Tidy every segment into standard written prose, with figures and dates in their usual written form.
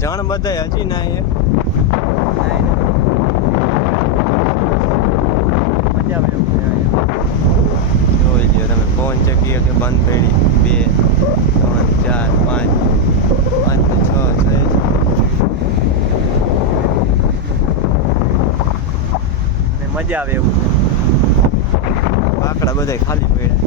જણ બધાય હજી ના એ મજા આવે એવું છે જોઈ લ્યો તમે પવન ચક્કી કે બંધ પડી 2 3 4 5 5 6 6 મજા આવે એવું આકડા બધા ખાલી પડ્યા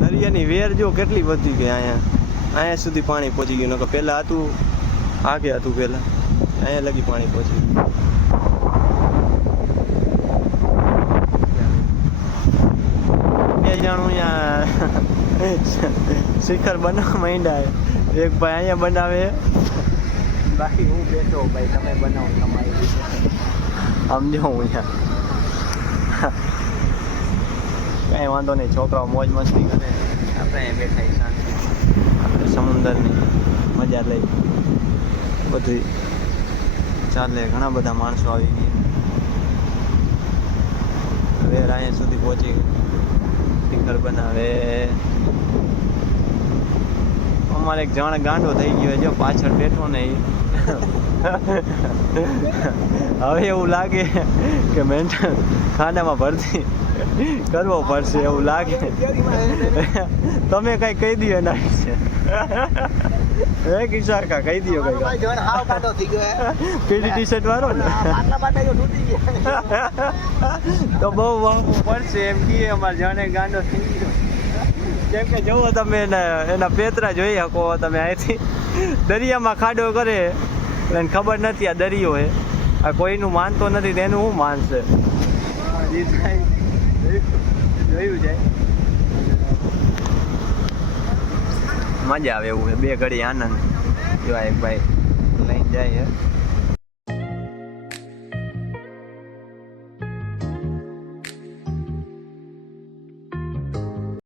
દરિયાની વેર જો કેટલી વધી ગઈ અહીંયા સુધી પાણી પહોંચી ગયું નકર પહેલા હતું આગે હતું પહેલા અહીંયા લગી પાણી પહોંચી ગયું જાણું અહીંયા શિખર બનાવવા માંડ્યા એક ભાઈ અહીંયા બનાવે બાકી હું બેઠો ભાઈ તમે બનાવો તમારી રીતે સમજો હું અહીંયા કઈ વાંધો નહીં છોકરાઓ મોજ મસ્તી કરે આપણે અહીંયા બેઠા શાંતિ આપણે સમુદ્રની મજા લઈ બધી ચાલે ઘણા બધા માણસો આવી ગયા વેર અહીંયા સુધી પહોંચી ગઈ શિખર બનાવે અમારે એક જણ ગાંડો થઈ ગયો જો પાછળ બેઠો ને હવે એવું લાગે કે મેન્ટલ ખાનામાં ભરતી કરવો પડશે એવું લાગે તમે કઈ કહી દો એના વિશે હે કિશોર કા કહી દો કઈ પીળી ટી શર્ટ વાળો ને તો બહુ વાંચવું પડશે એમ કે અમારે જાણે ગાંડો થઈ ગયો કેમ કે જુઓ તમે એના પેતરા જોઈ શકો તમે અહીંથી દરિયામાં ખાડો કરે એને ખબર નથી આ દરિયો હે આ કોઈનું માનતો નથી તેનું શું માનશે જોયું જાય મજા આવે એવું છે બે ઘડી આનંદ જો એક ભાઈ લઈને જાય